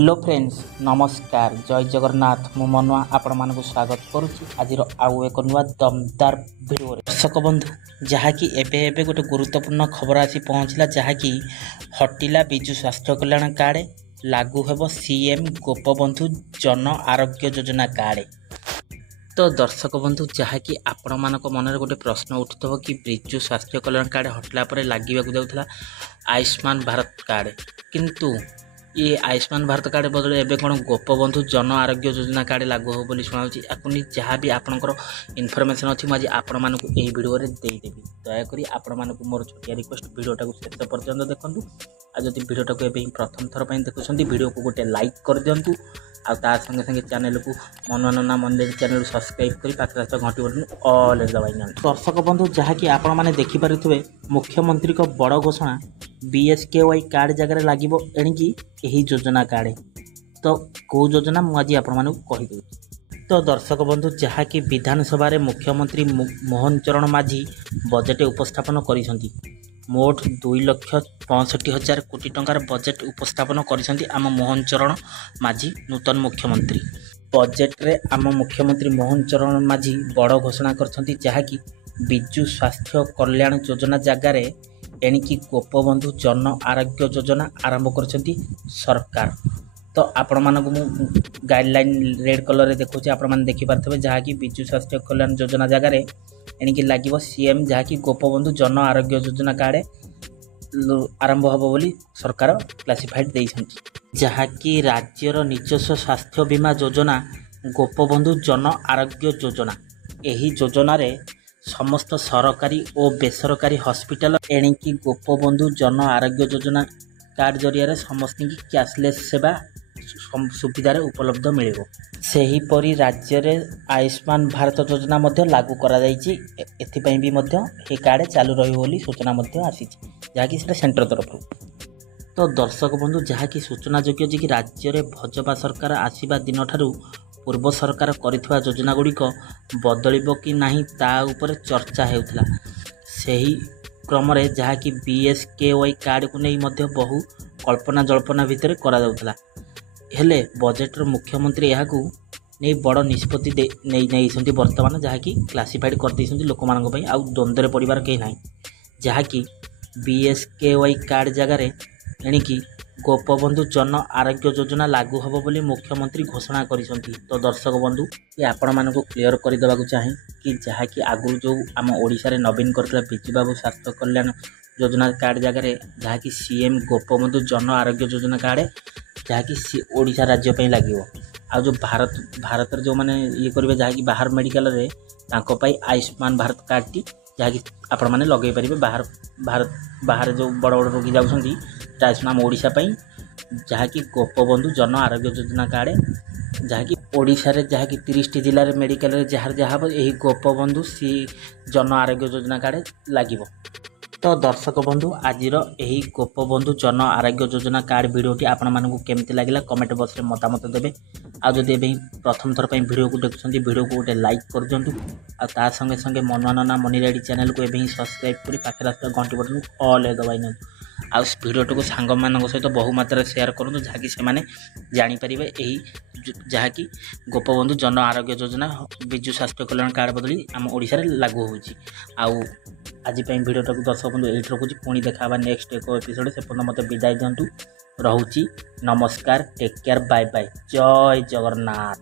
Hello friends नमस्कार जय जगन्नाथ मु मनुआ आपण मानक स्वागत करुच्ची आज आउ एक नुआ दमदार भिडियो दर्शक बंधु जहाँकि एबे गोटे गुरुत्वपूर्ण खबर आसी पहुँचला जहाँकि हटिला विजु स्वास्थ्य कल्याण कार्ड लागू हेब सीएम गोपबंधु जन आरोग्य योजना कार्ड। तो दर्शक बंधु जहाँकि आपण मानक मन गोटे प्रश्न उठुव कि विजु स्वास्थ्य कल्याण कार्ड हटला लगे जाऊला आयुष्मान भारत कार्ड किंतु ये आयुष्मान भारत कार्ड बदल एवं कौन गोपबंधु जन आरोग्य योजना कार्ड लागू हो बोली शुणाऊँगी आपनी जहाँ भी आपंकर इनफर्मेशन अच्छी मुझे आपण मानक यही भिडियो देदेवी दयाकोरी आपण मानक मोर छोटिया रिक्वेस्ट भिडियोटा को शेष पर्यंत देखूँ आज जब भिडियोटा को एवं प्रथम थर पर देखुं भिडियो को गोटे लाइक कर दिंतु आ तार संगे संगे चैनल को मनोरंजना मंदिर चैनल सब्सक्राइब कर पाखे घंटी बटन ऑल दबाई नि दर्शक बंधु जहाँकि आपण मैंने देखिपे मुख्यमंत्री को बड़ घोषणा बीएसकेवाई कार्ड जगह लगे एणिकी यही योजना कार्ड। तो कौ योजना मुझे आपण मानक कहीदे। तो दर्शक बंधु जहाँकि विधानसभा मुख्यमंत्री मोहन चरण माझी बजेट उपस्थापन करिसेंती मोट 2,65,000 कोटी टंकार बजेट उपस्थापन करिसेंती आम मोहन चरण माझी नूतन मुख्यमंत्री। बजेट रे आम मुख्यमंत्री मोहन चरण माझी बड़ घोषणा करछंती जहाँकि विजु स्वास्थ्य कल्याण योजना जगार एणिकी गोपबंधु जन आरोग्य योजना आरंभ करछंती सरकार। तो आपण मानक गाइडलाइन रेड कलर रे देखुचे आपण माने देखि पारथबे जहाँकि विजु स्वास्थ्य कल्याण योजना जगार एणिकी लागिवो सीएम जहाँकि गोपबंधु जन आरोग्य योजना कार्ड आरंभ होब बोली सरकार क्लासिफाइड देइछंती जहाँकि राज्यर निजस्व स्वास्थ्य बीमा योजना गोपबंधु जन आरोग्य योजना। एही योजना रे समस्त सरकारी और बेसरकारी हॉस्पिटल एणिकी गोपबंधु जन आरोग्य योजना कार्ड जरिया समस्त की कैशलेस सेवा सुविधार उपलब्ध मिलिबो। सेहीपरि राज्य रे आयुष्मान भारत योजना मध्य लागू करा जायछि एथिपई भी मध्य हे कार्ड चालू रही बोली सूचना मध्य आसीछि जहाँकि सेटा सेंटर तरफ। तो दर्शक बंधु जहाँकि सूचना योग्य जे कि राज्य रे भाजपा सरकार आसीबा दिन ठारू पूर्व सरकार करिथिबा योजना गुड़िक बदलिबो कि नाही ता ऊपर चर्चा हेउथला। सेही क्रम रे जहाँकि बीएसकेवाई कार्ड को नहीं मध्य बहु कल्पना जल्पना भितर करा जाउथला हेले बजेट रो मुख्यमंत्री याकू नहीं बड़ निष्पत्ति नहीं वर्तमान जहाँकि क्लासिफाइड कर देइछंती लोक मानक पई आउ द्वंद्व रे पड़िबार केही नाही जहाँकि बीएसकेवाई कार्ड जगार एणिकी गोपबंधु जन आरोग्य योजना लागू होब बोली मुख्यमंत्री घोषणा करिसंती। तो दर्शक बंधु ये आपण मानक क्लियर कर देबाकू चाहे कि जहाँकि आगु जो आम ओडिशा रे नवीन करथिला विजु बाबू स्वास्थ्य कल्याण योजना कार्ड जगार जहाँकि सीएम गोपबंधु जन आरोग्य योजना कार्ड जहाँकि ओडिशा राज्य पे लगे आ जो भारत जो मैंने ये करेंगे जहाँकि बाहर मेडिकल रे तांको पाई आयुष्मान भारत कार्ड टी जहाँकि आपण मैंने लगे पारे बाहर जो बड़ बड़ रोगी जाऊँगी आयुष्मान ओडिशा पाई जहाँकि गोपबंधु जन आरोग्य योजना कार्ड जहाँकि ओडिशा रे जहाँकि 30 जिले में मेडिकल रे जहाँ जहाँ यही गोपबंधु सी जन आरोग्य योजना कार्ड लगे। तो दर्शक बंधु आज यही गोपबंधु जन आरोग्य योजना कार्ड भिडियोटी आपण मानकु केमती लागिला कमेंट बॉक्स रे मतामत देबे। आ जदि एबे प्रथम थर पई भिडियो को देखुछंती भिडियो को गोटे लाइक कर दियंतु आ ता संगे संगे मनोरंजना मनी रेडी चैनल को एबे ही सब्सक्राइब करी पाखे रास्ता घंटी बटन ऑल दबाई न आ भिडियोटी को सांग मानक सहित बहु मात्रा शेयर करंतु जहाँकि से माने जानि परिबे एही जहाँकि गोपबंधु जन आरोग्य योजना विजु स्वास्थ्य कल्याण कार्ड बदली आम ओडिशा रे लागू होउची। आउ आज भिडियोटा को दर्शक बंधु ये रखुच्छी पुणी देखा नेक्स्ट एक एपिसोड से पर्यटन मत विदाय दिंतु रोची नमस्कार टेक केयर बाय बाय जय जगन्नाथ।